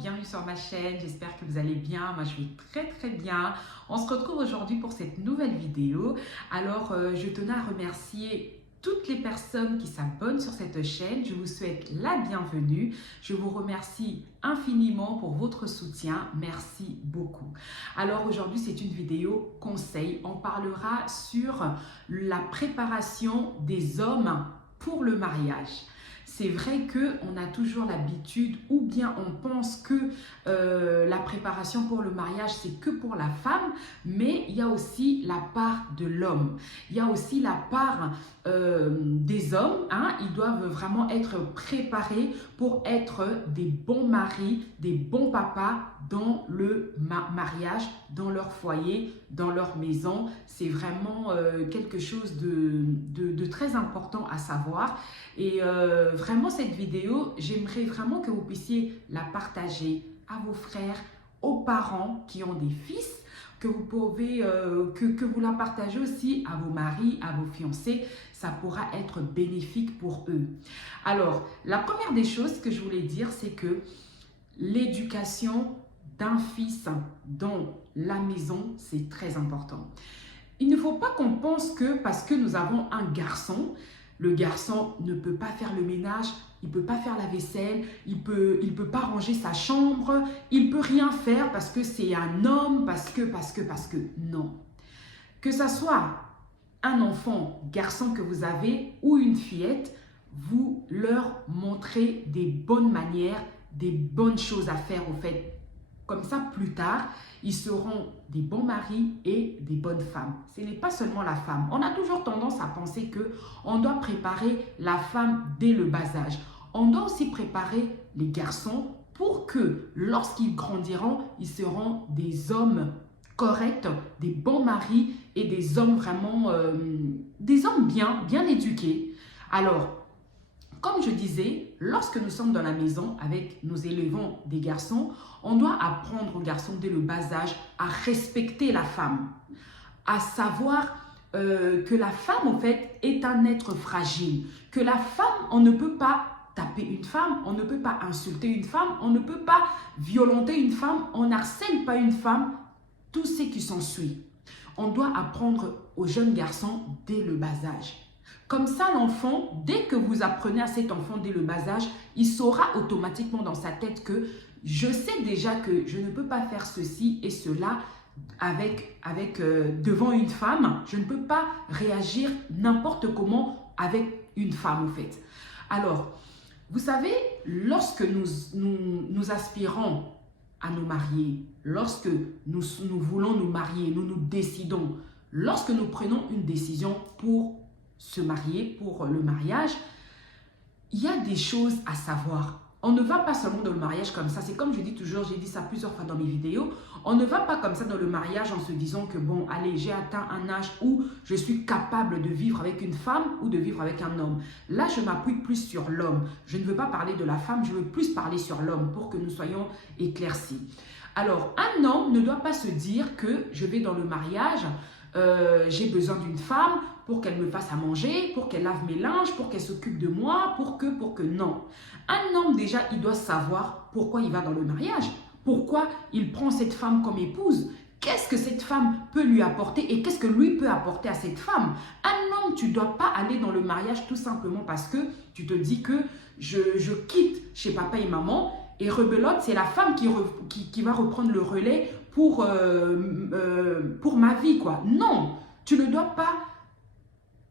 bienvenue sur ma chaîne, j'espère que vous allez bien, moi je vais très bien. On se retrouve aujourd'hui pour cette nouvelle vidéo. Alors je tenais à remercier toutes les personnes qui s'abonnent sur cette chaîne, je vous souhaite la bienvenue, je vous remercie infiniment pour votre soutien, merci beaucoup. Alors aujourd'hui c'est une vidéo conseil, on parlera sur la préparation des hommes pour le mariage. C'est vrai qu'on a toujours l'habitude ou bien on pense que la préparation pour le mariage, c'est que pour la femme, mais il y a aussi la part de l'homme. Il y a aussi la part des hommes. Ils doivent vraiment être préparés pour être des bons maris, des bons papas dans le mariage, dans leur foyer, dans leur maison. C'est vraiment quelque chose de très important à savoir. Et vraiment cette vidéo, j'aimerais vraiment que vous puissiez la partager à vos frères, aux parents qui ont des fils, que vous pouvez, que vous la partagez aussi à vos maris, à vos fiancés. Ça pourra être bénéfique pour eux. Alors, la première des choses que je voulais dire, c'est que l'éducation d'un fils dans la maison, c'est très important. Il ne faut pas qu'on pense que parce que nous avons un garçon, le garçon ne peut pas faire le ménage, il ne peut pas faire la vaisselle, il peut pas ranger sa chambre, il ne peut rien faire parce que c'est un homme, parce que, non. Que ça soit un enfant, garçon que vous avez ou une fillette, vous leur montrez des bonnes manières, des bonnes choses à faire au fait. Comme ça, plus tard, ils seront des bons maris et des bonnes femmes. Ce n'est pas seulement la femme. On a toujours tendance à penser qu'on doit préparer la femme dès le bas âge. On doit aussi préparer les garçons pour que lorsqu'ils grandiront, ils seront des hommes corrects, des bons maris et des hommes vraiment, des hommes bien éduqués. Alors, comme je disais, lorsque nous sommes dans la maison avec nous élevons des garçons, on doit apprendre aux garçons dès le bas âge à respecter la femme, à savoir que la femme en fait est un être fragile, que la femme, on ne peut pas taper une femme, on ne peut pas insulter une femme, on ne peut pas violenter une femme, on n'harcèle pas une femme, tout ce qui s'ensuit. On doit apprendre aux jeunes garçons dès le bas âge. Comme ça, l'enfant, dès que vous apprenez à cet enfant dès le bas âge, il saura automatiquement dans sa tête que je sais déjà que je ne peux pas faire ceci et cela devant une femme. Je ne peux pas réagir n'importe comment avec une femme, en fait. Alors, vous savez, lorsque nous aspirons à nous marier, lorsque nous voulons nous marier, nous décidons, lorsque nous prenons une décision pour se marier, pour le mariage, il y a des choses à savoir. On ne va pas seulement dans le mariage comme ça. C'est comme je dis toujours, j'ai dit ça plusieurs fois dans mes vidéos. On ne va pas comme ça dans le mariage en se disant que bon, allez, j'ai atteint un âge où je suis capable de vivre avec une femme ou de vivre avec un homme. Là, je m'appuie plus sur l'homme. Je ne veux pas parler de la femme, je veux plus parler sur l'homme pour que nous soyons éclaircis. Alors, un homme ne doit pas se dire que je vais dans le mariage, j'ai besoin d'une femme pour qu'elle me fasse à manger, pour qu'elle lave mes linges, pour qu'elle s'occupe de moi, pour que non. Un homme déjà, il doit savoir pourquoi il va dans le mariage, pourquoi il prend cette femme comme épouse, qu'est-ce que cette femme peut lui apporter et qu'est-ce que lui peut apporter à cette femme. Un homme, tu ne dois pas aller dans le mariage tout simplement parce que tu te dis que je quitte chez papa et maman et rebelote, c'est la femme qui va reprendre le relais pour ma vie, quoi. Non, tu ne dois pas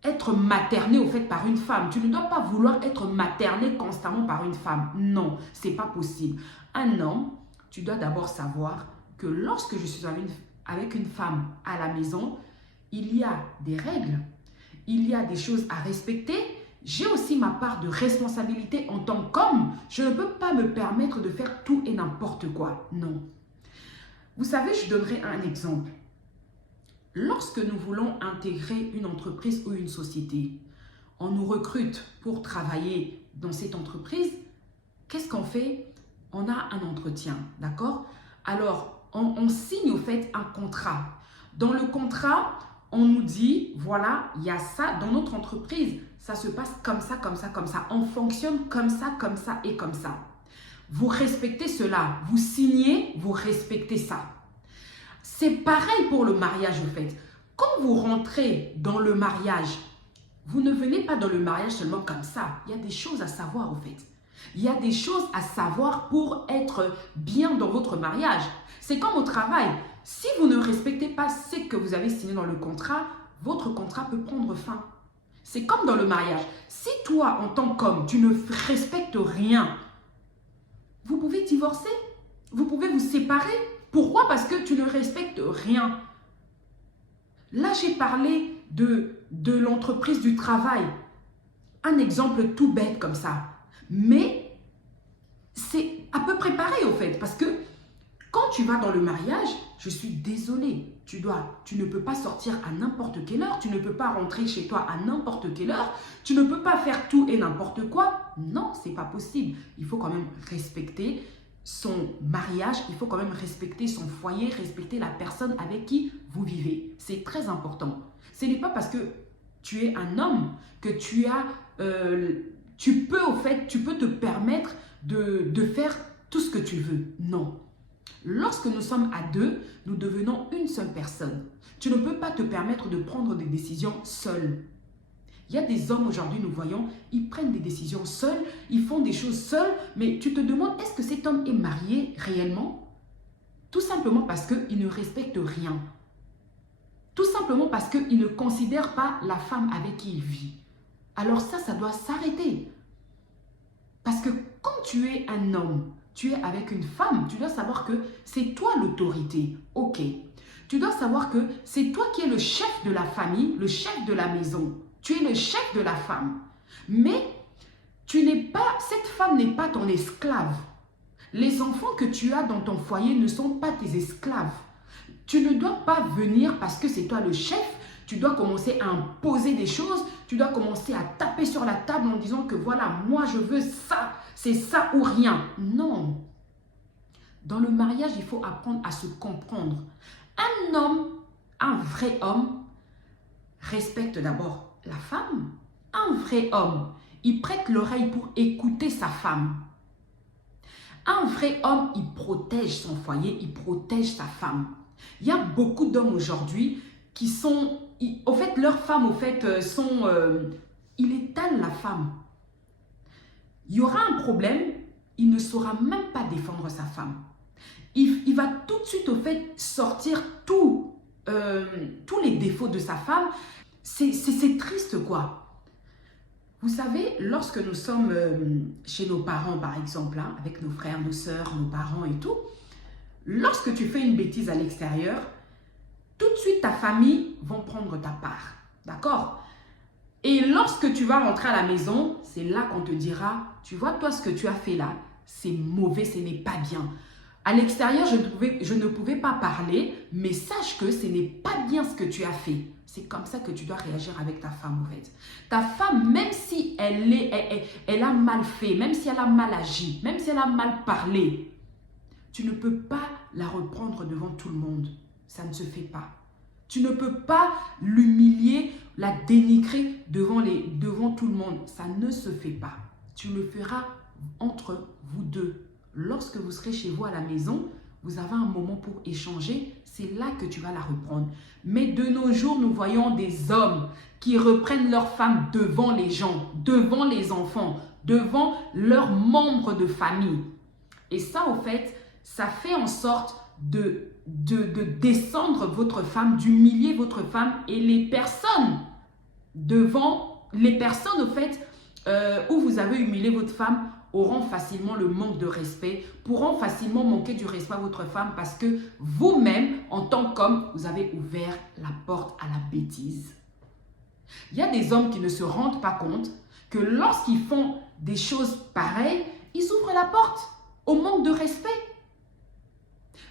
être materné au fait par une femme. Tu ne dois pas vouloir être materné constamment par une femme. Non, c'est pas possible. Un homme, tu dois d'abord savoir que lorsque je suis avec une femme à la maison, il y a des règles, il y a des choses à respecter. J'ai aussi ma part de responsabilité en tant qu'homme. Je ne peux pas me permettre de faire tout et n'importe quoi. Non. Vous savez, je donnerai un exemple. Lorsque nous voulons intégrer une entreprise ou une société, on nous recrute pour travailler dans cette entreprise. Qu'est-ce qu'on fait? On a un entretien, d'accord? Alors, on signe au fait un contrat. Dans le contrat, on nous dit, voilà, il y a ça dans notre entreprise. Ça se passe comme ça, comme ça, comme ça. On fonctionne comme ça et comme ça. vous respectez cela. Vous signez, vous respectez ça. C'est pareil pour le mariage, en fait. Quand vous rentrez dans le mariage, vous ne venez pas dans le mariage seulement comme ça. Il y a des choses à savoir, en fait. Il y a des choses à savoir pour être bien dans votre mariage. C'est comme au travail. Si vous ne respectez pas ce que vous avez signé dans le contrat, votre contrat peut prendre fin. C'est comme dans le mariage. Si toi, en tant qu'homme, tu ne respectes rien, vous pouvez divorcer. Vous pouvez vous séparer. Pourquoi? Parce que tu ne respectes rien. Là, j'ai parlé de l'entreprise du travail. Un exemple tout bête comme ça. Mais c'est à peu près pareil au fait. Parce que quand tu vas dans le mariage, je suis désolée, tu ne peux pas sortir à n'importe quelle heure, tu ne peux pas rentrer chez toi à n'importe quelle heure, tu ne peux pas faire tout et n'importe quoi. Non, c'est pas possible. Il faut quand même respecter son mariage, il faut quand même respecter son foyer, respecter la personne avec qui vous vivez. C'est très important. Ce n'est pas parce que tu es un homme que tu peux te permettre de faire tout ce que tu veux. Non. Lorsque nous sommes à deux, nous devenons une seule personne. Tu ne peux pas te permettre de prendre des décisions seul. Il y a des hommes aujourd'hui, nous voyons, ils prennent des décisions seuls, ils font des choses seuls, mais tu te demandes, est-ce que cet homme est marié réellement? Tout simplement parce qu'il ne respecte rien. Tout simplement parce qu'il ne considère pas la femme avec qui il vit. Alors ça doit s'arrêter. Parce que quand tu es un homme, tu es avec une femme, tu dois savoir que c'est toi l'autorité. Ok. Tu dois savoir que c'est toi qui es le chef de la famille, le chef de la maison. Tu es le chef de la femme. Mais cette femme n'est pas ton esclave. Les enfants que tu as dans ton foyer ne sont pas tes esclaves. Tu ne dois pas venir parce que c'est toi le chef. Tu dois commencer à imposer des choses. Tu dois commencer à taper sur la table en disant que voilà, moi je veux ça. C'est ça ou rien. Non. Dans le mariage, il faut apprendre à se comprendre. Un homme, un vrai homme, respecte d'abord la femme. Un vrai homme, il prête l'oreille pour écouter sa femme. Un vrai homme, il protège son foyer, il protège sa femme. Il y a beaucoup d'hommes aujourd'hui qui sont... Au fait, leurs femmes, il étale la femme. Il y aura un problème, il ne saura même pas défendre sa femme. Il va tout de suite, au fait, sortir tous les défauts de sa femme. C'est triste, quoi. Vous savez, lorsque nous sommes chez nos parents, par exemple, hein, avec nos frères, nos sœurs, nos parents et tout, lorsque tu fais une bêtise à l'extérieur, tout de suite, ta famille va prendre ta part. D'accord? Et lorsque tu vas rentrer à la maison, c'est là qu'on te dira, tu vois, toi, ce que tu as fait là, c'est mauvais, ce n'est pas bien. À l'extérieur, je ne pouvais pas parler, mais sache que ce n'est pas bien ce que tu as fait. C'est comme ça que tu dois réagir avec ta femme, en fait. Ta femme, même si elle a mal fait, même si elle a mal agi, même si elle a mal parlé, tu ne peux pas la reprendre devant tout le monde. Ça ne se fait pas. Tu ne peux pas l'humilier, la dénigrer devant tout le monde. Ça ne se fait pas. Tu le feras entre vous deux. Lorsque vous serez chez vous à la maison, vous avez un moment pour échanger. C'est là que tu vas la reprendre. Mais de nos jours, nous voyons des hommes qui reprennent leurs femmes devant les gens, devant les enfants, devant leurs membres de famille. Et ça, au fait, ça fait en sorte de descendre votre femme, d'humilier votre femme et les personnes au fait, où vous avez humilié votre femme auront facilement le manque de respect, pourront facilement manquer du respect à votre femme parce que vous-même, en tant qu'homme, vous avez ouvert la porte à la bêtise. Il y a des hommes qui ne se rendent pas compte que lorsqu'ils font des choses pareilles, ils ouvrent la porte au manque de respect.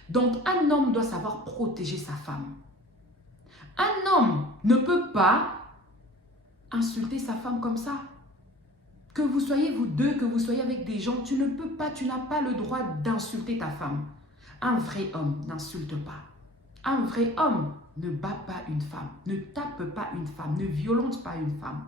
Donc, un homme doit savoir protéger sa femme. Un homme ne peut pas insulter sa femme comme ça. Que vous soyez vous deux, que vous soyez avec des gens, tu n'as pas le droit d'insulter ta femme. Un vrai homme n'insulte pas. Un vrai homme ne bat pas une femme, ne tape pas une femme, ne violente pas une femme.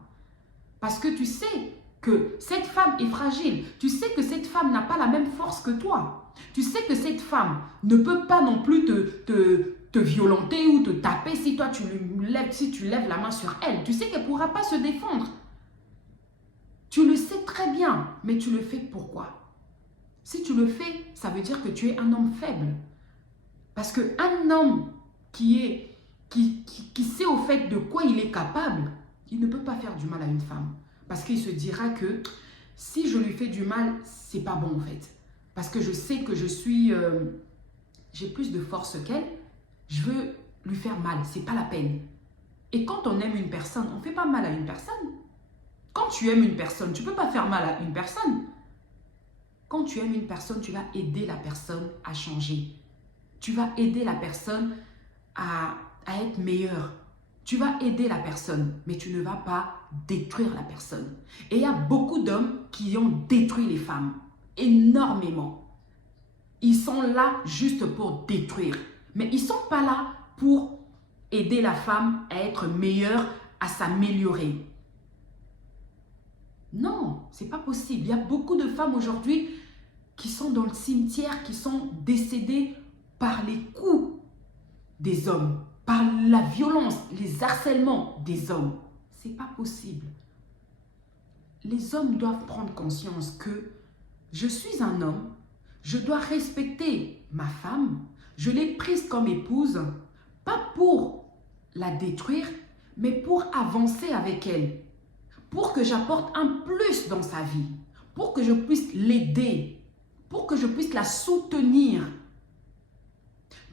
Parce que tu sais que cette femme est fragile. Tu sais que cette femme n'a pas la même force que toi. Tu sais que cette femme ne peut pas non plus te violenter ou te taper si toi si tu lèves la main sur elle. Tu sais qu'elle ne pourra pas se défendre. Tu le sais très bien, mais tu le fais pourquoi? Si tu le fais, ça veut dire que tu es un homme faible. Parce qu'un homme qui sait au fait de quoi il est capable, il ne peut pas faire du mal à une femme. Parce qu'il se dira que si je lui fais du mal, c'est pas bon en fait. Parce que je sais que j'ai plus de force qu'elle, je veux lui faire mal, c'est pas la peine. Et quand on aime une personne, on ne fait pas mal à une personne. Quand tu aimes une personne, tu ne peux pas faire mal à une personne. Quand tu aimes une personne, tu vas aider la personne à changer. Tu vas aider la personne à être meilleure. Tu vas aider la personne, mais tu ne vas pas détruire la personne. Et il y a beaucoup d'hommes qui ont détruit les femmes. Énormément. Ils sont là juste pour détruire. Mais ils ne sont pas là pour aider la femme à être meilleure, à s'améliorer. Non, c'est pas possible. Il y a beaucoup de femmes aujourd'hui qui sont dans le cimetière, qui sont décédées par les coups des hommes, par la violence, les harcèlements des hommes. C'est pas possible. Les hommes doivent prendre conscience que je suis un homme, je dois respecter ma femme, je l'ai prise comme épouse, pas pour la détruire, mais pour avancer avec elle, pour que j'apporte un plus dans sa vie, pour que je puisse l'aider, pour que je puisse la soutenir.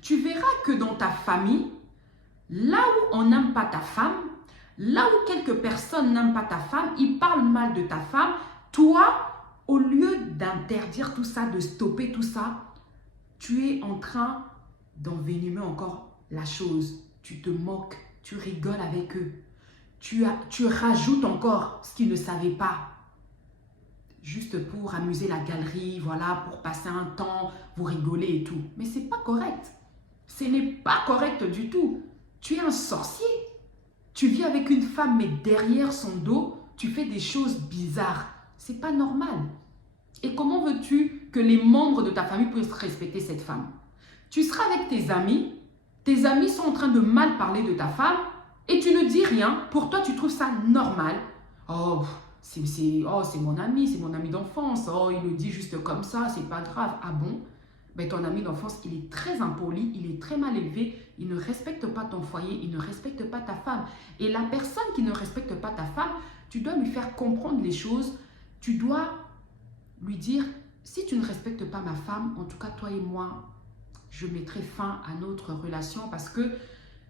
Tu verras que dans ta famille, là où on n'aime pas ta femme, là où quelques personnes n'aiment pas ta femme, ils parlent mal de ta femme, toi, au lieu d'interdire tout ça, de stopper tout ça, tu es en train d'envenimer encore la chose. Tu te moques, tu rigoles avec eux. Tu rajoutes encore ce qu'ils ne savaient pas. Juste pour amuser la galerie, voilà, pour passer un temps, vous rigolez et tout. Mais ce n'est pas correct. Ce n'est pas correct du tout. Tu es un sorcier. Tu vis avec une femme, mais derrière son dos, tu fais des choses bizarres. Ce n'est pas normal. Et comment veux-tu que les membres de ta famille puissent respecter cette femme? Tu seras avec tes amis sont en train de mal parler de ta femme, et tu ne dis rien. Pour toi, tu trouves ça normal. Oh, c'est mon ami d'enfance. Oh, il le dit juste comme ça, c'est pas grave. Ah bon? Ben, ton ami d'enfance, il est très impoli, il est très mal élevé, il ne respecte pas ton foyer, il ne respecte pas ta femme. Et la personne qui ne respecte pas ta femme, tu dois lui faire comprendre les choses. Tu dois lui dire, si tu ne respectes pas ma femme, en tout cas toi et moi, je mettrai fin à notre relation parce que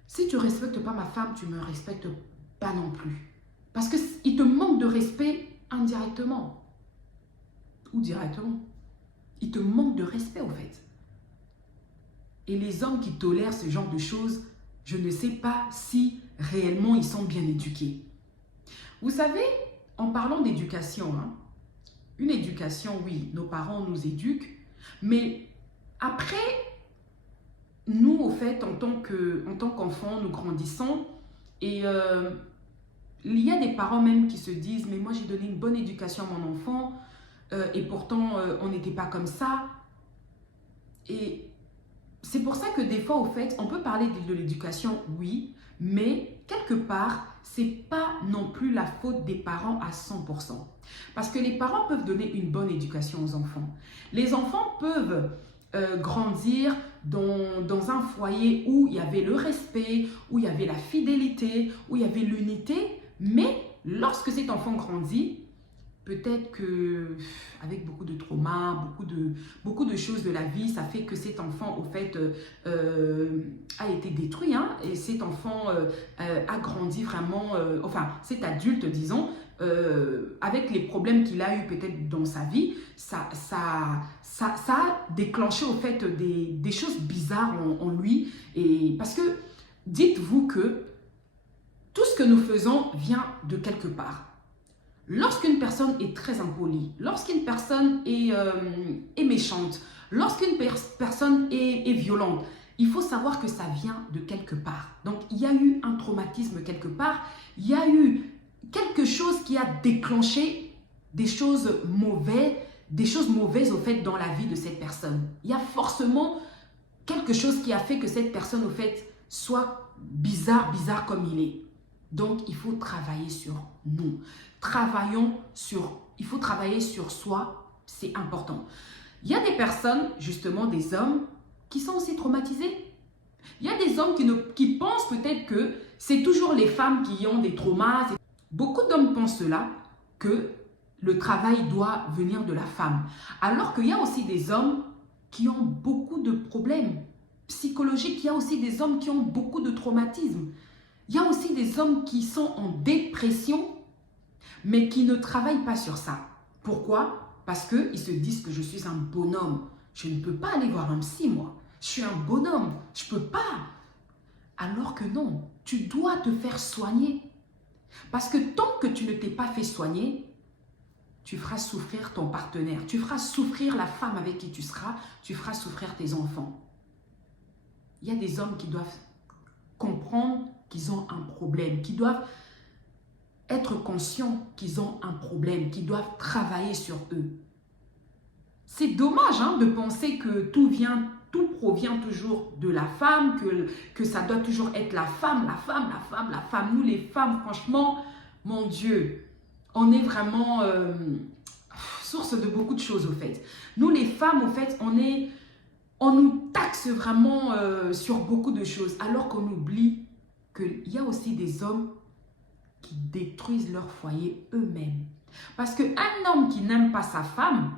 si tu ne respectes pas ma femme, tu ne me respectes pas non plus. Parce qu'il te manque de respect indirectement ou directement. Il te manque de respect au fait. Et les hommes qui tolèrent ce genre de choses, je ne sais pas si réellement ils sont bien éduqués. Vous savez, en parlant d'éducation, une éducation, oui, nos parents nous éduquent, mais après, nous, au fait, en tant qu'enfants, nous grandissons et il y a des parents même qui se disent « mais moi, j'ai donné une bonne éducation à mon enfant et pourtant, on n'était pas comme ça ». Et c'est pour ça que des fois, au fait, on peut parler de l'éducation, oui, mais quelque part, ce n'est pas non plus la faute des parents à 100%. Parce que les parents peuvent donner une bonne éducation aux enfants. Les enfants peuvent grandir dans un foyer où il y avait le respect, où il y avait la fidélité, où il y avait l'unité, mais lorsque cet enfant grandit, peut-être qu'avec beaucoup de traumas, beaucoup de choses de la vie, ça fait que cet enfant, au fait, a été détruit. Et cet enfant a grandi vraiment, enfin, cet adulte, disons, avec les problèmes qu'il a eu peut-être dans sa vie, ça a déclenché, au fait, des choses bizarres en lui. Et parce que, dites-vous que tout ce que nous faisons vient de quelque part. Lorsqu'une personne est très impolie, lorsqu'une personne est méchante, lorsqu'une personne est violente, il faut savoir que ça vient de quelque part. Donc, il y a eu un traumatisme quelque part, il y a eu quelque chose qui a déclenché des choses mauvaises au fait dans la vie de cette personne. Il y a forcément quelque chose qui a fait que cette personne au fait soit bizarre comme il est. Donc il faut travailler sur nous. Il faut travailler sur soi, c'est important. Il y a des personnes, justement des hommes, qui sont aussi traumatisés. Il y a des hommes qui pensent peut-être que c'est toujours les femmes qui ont des traumas. Beaucoup d'hommes pensent cela, que le travail doit venir de la femme. Alors qu'il y a aussi des hommes qui ont beaucoup de problèmes psychologiques. Il y a aussi des hommes qui ont beaucoup de traumatismes. Il y a aussi des hommes qui sont en dépression, mais qui ne travaillent pas sur ça. Pourquoi? Parce qu'ils se disent que je suis un bonhomme. Je ne peux pas aller voir un psy, moi. Je suis un bonhomme. Je ne peux pas. Alors que non, tu dois te faire soigner. Parce que tant que tu ne t'es pas fait soigner, tu feras souffrir ton partenaire. Tu feras souffrir la femme avec qui tu seras. Tu feras souffrir tes enfants. Il y a des hommes qui doivent comprendre qu'ils ont un problème, qui doivent être conscients qu'ils ont un problème, qu'ils doivent travailler sur eux. C'est dommage de penser que tout provient toujours de la femme, que ça doit toujours être la femme. Nous les femmes, franchement, mon Dieu, on est vraiment source de beaucoup de choses au fait. Nous les femmes, au fait, on nous taxe vraiment sur beaucoup de choses, alors qu'on oublie qu'il y a aussi des hommes qui détruisent leur foyer eux-mêmes. Parce qu'un homme qui n'aime pas sa femme,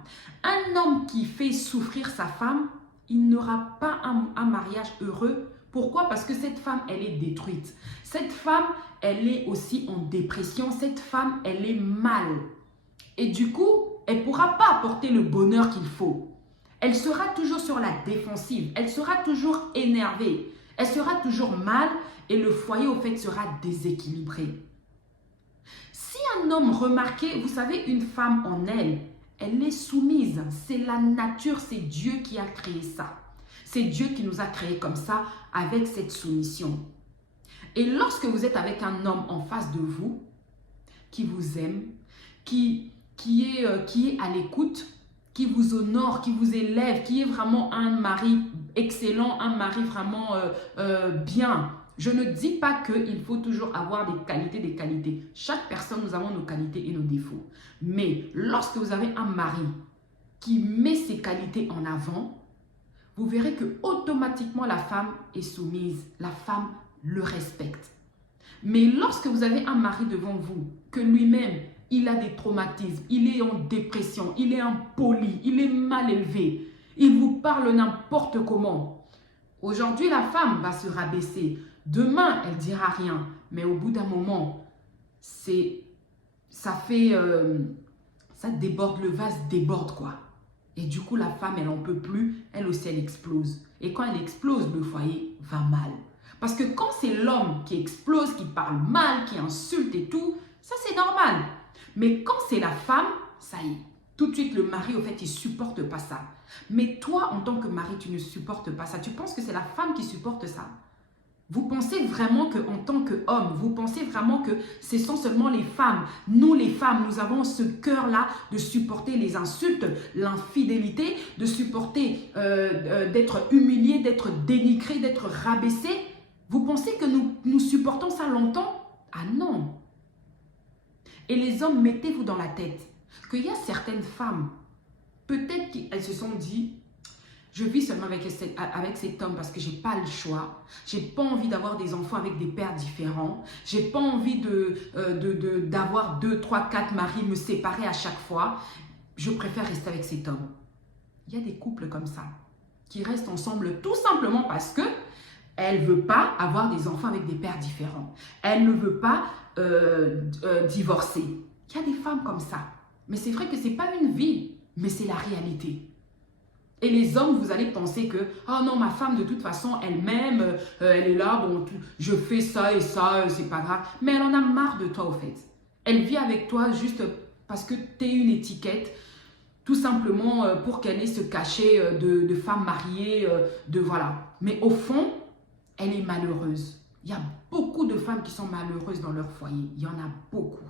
un homme qui fait souffrir sa femme, il n'aura pas un mariage heureux. Pourquoi? Parce que cette femme, elle est détruite. Cette femme, elle est aussi en dépression. Cette femme, elle est mal. Et du coup, elle ne pourra pas apporter le bonheur qu'il faut. Elle sera toujours sur la défensive. Elle sera toujours énervée. Elle sera toujours mal et le foyer, au fait, sera déséquilibré. Si un homme remarquait, vous savez, une femme en elle, elle est soumise. C'est la nature, c'est Dieu qui a créé ça. C'est Dieu qui nous a créés comme ça, avec cette soumission. Et lorsque vous êtes avec un homme en face de vous, qui vous aime, qui est à l'écoute, qui vous honore, qui vous élève, qui est vraiment un mari excellent, un mari vraiment bien. Je ne dis pas qu'il faut toujours avoir des qualités. Chaque personne, nous avons nos qualités et nos défauts. Mais lorsque vous avez un mari qui met ses qualités en avant, vous verrez que automatiquement la femme est soumise, la femme le respecte. Mais lorsque vous avez un mari devant vous, que lui-même, il a des traumatismes, il est en dépression, il est impoli, il est mal élevé, il vous parle n'importe comment. Aujourd'hui, la femme va se rabaisser. Demain, elle ne dira rien. Mais au bout d'un moment, ça déborde, le vase déborde quoi. Et du coup, la femme, elle n'en peut plus, elle aussi, elle explose. Et quand elle explose, le foyer va mal. Parce que quand c'est l'homme qui explose, qui parle mal, qui insulte et tout, ça c'est normal. Mais quand c'est la femme, ça y est. Tout de suite, le mari, au fait, il ne supporte pas ça. Mais toi, en tant que mari, tu ne supportes pas ça. Tu penses que c'est la femme qui supporte ça. Vous pensez vraiment qu'en tant qu'homme, vous pensez vraiment que ce sont seulement les femmes. Nous, les femmes, nous avons ce cœur-là de supporter les insultes, l'infidélité, de supporter d'être humilié, d'être dénigré, d'être rabaissé. Vous pensez que nous supportons ça longtemps? Ah non! Et les hommes, mettez-vous dans la tête qu'il y a certaines femmes, peut-être qu'elles se sont dit, je vis seulement avec cet homme parce que je n'ai pas le choix. Je n'ai pas envie d'avoir des enfants avec des pères différents. Je n'ai pas envie d'avoir 2, 3, 4 maris, me séparer à chaque fois. Je préfère rester avec cet homme. Il y a des couples comme ça qui restent ensemble tout simplement parce que elle ne veut pas avoir des enfants avec des pères différents. Elle ne veut pas divorcer. Il y a des femmes comme ça. Mais c'est vrai que ce n'est pas une vie, mais c'est la réalité. Et les hommes, vous allez penser que « Oh non, ma femme, de toute façon, elle m'aime, elle est là, bon, je fais ça et ça, c'est pas grave. » Mais elle en a marre de toi, au fait. Elle vit avec toi juste parce que tu es une étiquette, tout simplement pour qu'elle ait ce cachet de femme mariée, voilà. Mais au fond, elle est malheureuse. Il y a beaucoup de femmes qui sont malheureuses dans leur foyer. Il y en a beaucoup.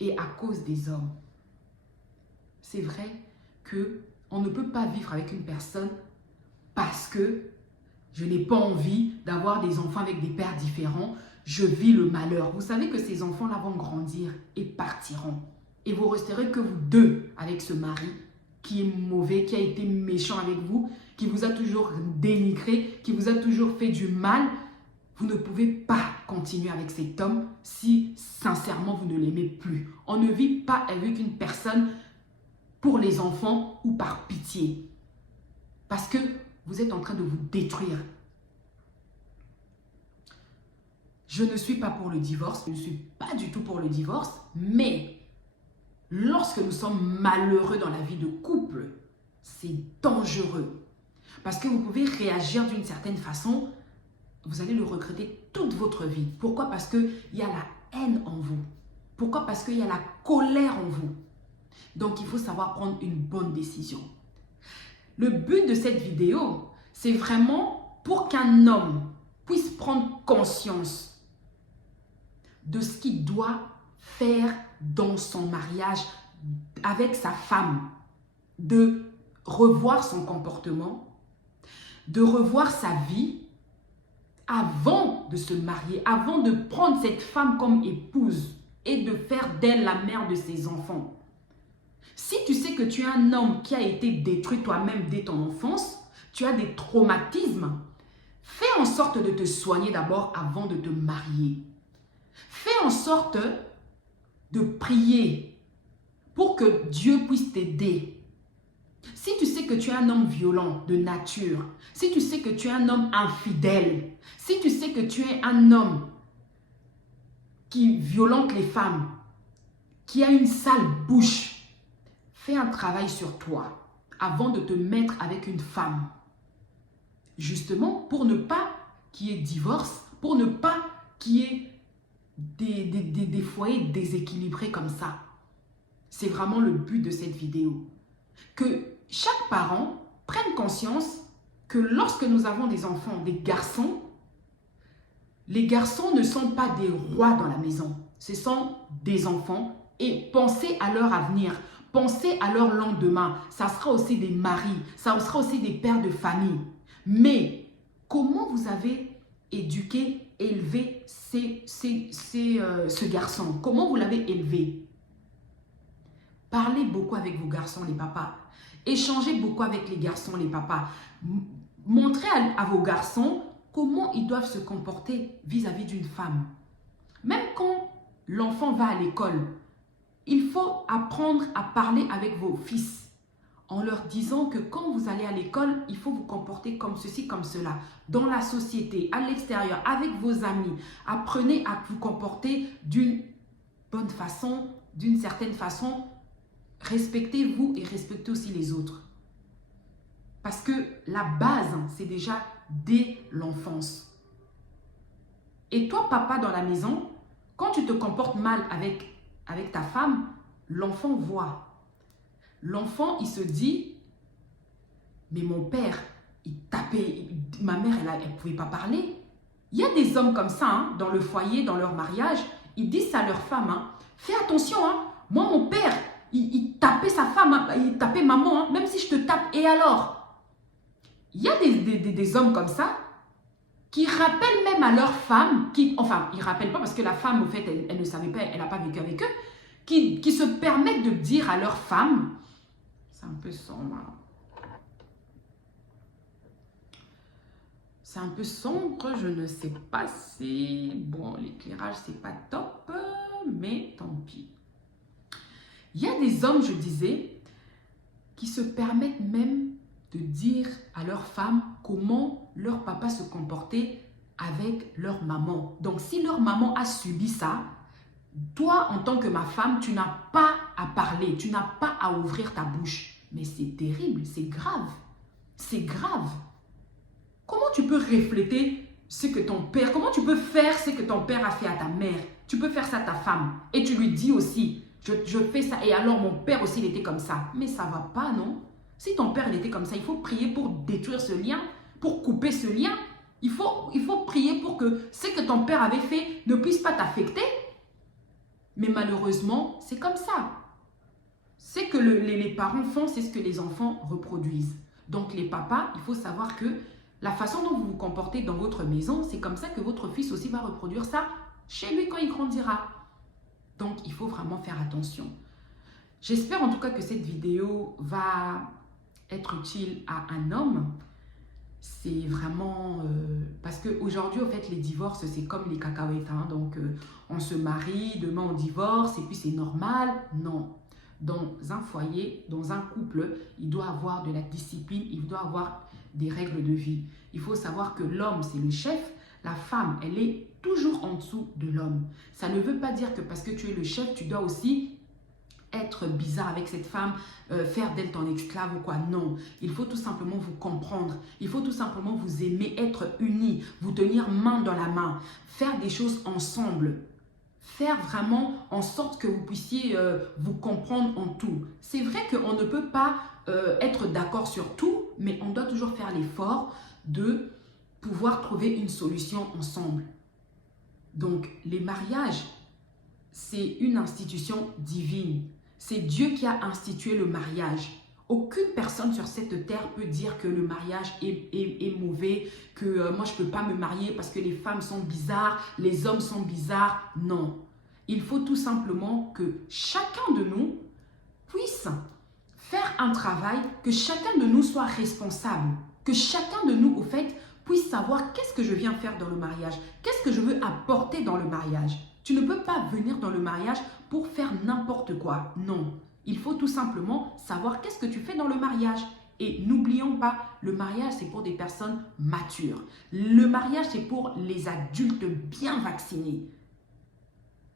Et à cause des hommes. c'est vrai qu'on ne peut pas vivre avec une personne parce que je n'ai pas envie d'avoir des enfants avec des pères différents. Je vis le malheur. Vous savez que ces enfants-là vont grandir et partiront. Et vous resterez que vous deux avec ce mari qui est mauvais, qui a été méchant avec vous, qui vous a toujours dénigré, qui vous a toujours fait du mal. Vous ne pouvez pas continuer avec cet homme si sincèrement vous ne l'aimez plus. On ne vit pas avec une personne pour les enfants ou par pitié. Parce que vous êtes en train de vous détruire. Je ne suis pas pour le divorce, je ne suis pas du tout pour le divorce, mais lorsque nous sommes malheureux dans la vie de couple, c'est dangereux. Parce que vous pouvez réagir d'une certaine façon, vous allez le regretter toute votre vie. Pourquoi? Parce qu'il y a la haine en vous. Pourquoi? Parce qu'il y a la colère en vous. Donc, il faut savoir prendre une bonne décision. Le but de cette vidéo, c'est vraiment pour qu'un homme puisse prendre conscience de ce qu'il doit faire dans son mariage avec sa femme, de revoir son comportement, de revoir sa vie avant de se marier, avant de prendre cette femme comme épouse et de faire d'elle la mère de ses enfants. Si tu sais que tu es un homme qui a été détruit toi-même dès ton enfance, tu as des traumatismes, fais en sorte de te soigner d'abord avant de te marier. Fais en sorte de prier pour que Dieu puisse t'aider. Si tu sais que tu es un homme violent de nature, si tu sais que tu es un homme infidèle, si tu sais que tu es un homme qui violente les femmes, qui a une sale bouche, fais un travail sur toi avant de te mettre avec une femme. Justement, pour ne pas qu'il y ait divorce, pour ne pas qu'il y ait des foyers déséquilibrés comme ça. C'est vraiment le but de cette vidéo. Que chaque parent prenne conscience que lorsque nous avons des enfants, des garçons, les garçons ne sont pas des rois dans la maison. Ce sont des enfants et pensez à leur avenir. Pensez à leur lendemain. Ça sera aussi des maris. Ça sera aussi des pères de famille. Mais comment vous avez éduqué, élevé ce garçon? Comment vous l'avez élevé? Parlez beaucoup avec vos garçons, les papas. Échangez beaucoup avec les garçons, les papas. Montrez à vos garçons comment ils doivent se comporter vis-à-vis d'une femme. Même quand l'enfant va à l'école, il faut apprendre à parler avec vos fils en leur disant que quand vous allez à l'école, il faut vous comporter comme ceci, comme cela. Dans la société, à l'extérieur, avec vos amis, apprenez à vous comporter d'une bonne façon, d'une certaine façon. Respectez-vous et respectez aussi les autres. Parce que la base, c'est déjà dès l'enfance. Et toi, papa, dans la maison, quand tu te comportes mal avec ta femme, l'enfant voit. L'enfant, il se dit, mais mon père, il tapait, ma mère, elle ne pouvait pas parler. Il y a des hommes comme ça, hein, dans le foyer, dans leur mariage, ils disent à leur femme, hein, fais attention, hein, moi, mon père, il tapait sa femme, hein, il tapait maman, hein, même si je te tape, et alors? Il y a des hommes comme ça qui rappellent même à leur femme, enfin, ils ne rappellent pas parce que la femme, au fait, elle ne savait pas, elle n'a pas vécu avec eux, qui se permettent de dire à leur femme, c'est un peu sombre, c'est un peu sombre, je ne sais pas si, bon, l'éclairage, c'est pas top, mais tant pis. Il y a des hommes, je disais, qui se permettent même de dire à leur femme comment leur papa se comportait avec leur maman. Donc, si leur maman a subi ça, toi, en tant que ma femme, tu n'as pas à parler, tu n'as pas à ouvrir ta bouche. Mais c'est terrible, c'est grave. C'est grave. Comment tu peux refléter ce que ton père, comment tu peux faire ce que ton père a fait à ta mère? Tu peux faire ça à ta femme et tu lui dis aussi, je fais ça et alors mon père aussi il était comme ça. Mais ça va pas, non? Si ton père il était comme ça, il faut prier pour détruire ce lien, pour couper ce lien. Il faut prier pour que ce que ton père avait fait ne puisse pas t'affecter. Mais malheureusement, c'est comme ça. c'est que les parents font, c'est ce que les enfants reproduisent. Donc les papas, il faut savoir que la façon dont vous vous comportez dans votre maison, c'est comme ça que votre fils aussi va reproduire ça chez lui quand il grandira. Donc il faut vraiment faire attention. J'espère en tout cas que cette vidéo va être utile à un homme. C'est vraiment... parce qu'aujourd'hui, en fait, les divorces, c'est comme les cacahuètes. Hein. Donc, on se marie, demain on divorce, et puis c'est normal. Non. Dans un foyer, dans un couple, il doit avoir de la discipline, il doit avoir des règles de vie. Il faut savoir que l'homme, c'est le chef. La femme, elle est toujours en dessous de l'homme. Ça ne veut pas dire que parce que tu es le chef, tu dois aussi être bizarre avec cette femme, faire d'elle ton esclave ou quoi. Non, il faut tout simplement vous comprendre. Il faut tout simplement vous aimer, être unis, vous tenir main dans la main, faire des choses ensemble. Faire vraiment en sorte que vous puissiez vous comprendre en tout. C'est vrai qu'on ne peut pas être d'accord sur tout, mais on doit toujours faire l'effort de pouvoir trouver une solution ensemble. Donc, les mariages, c'est une institution divine. C'est Dieu qui a institué le mariage. Aucune personne sur cette terre peut dire que le mariage est mauvais, que moi je ne peux pas me marier parce que les femmes sont bizarres, les hommes sont bizarres. Non. Il faut tout simplement que chacun de nous puisse faire un travail, que chacun de nous soit responsable, que chacun de nous, au fait, puisse savoir qu'est-ce que je viens faire dans le mariage, qu'est-ce que je veux apporter dans le mariage. Tu ne peux pas venir dans le mariage pour faire n'importe quoi. Non. Il faut tout simplement savoir qu'est-ce que tu fais dans le mariage. Et n'oublions pas, le mariage, c'est pour des personnes matures. Le mariage, c'est pour les adultes bien vaccinés.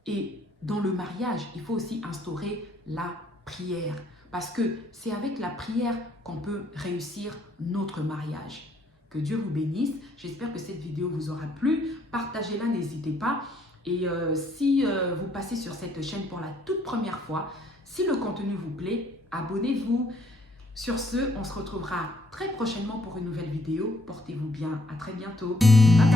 Et dans le mariage, il faut aussi instaurer la prière. Parce que c'est avec la prière qu'on peut réussir notre mariage. Que Dieu vous bénisse. J'espère que cette vidéo vous aura plu. Partagez-la, n'hésitez pas. Et si vous passez sur cette chaîne pour la toute première fois, si le contenu vous plaît, abonnez-vous. Sur ce, on se retrouvera très prochainement pour une nouvelle vidéo. Portez-vous bien. À très bientôt. Bye bye.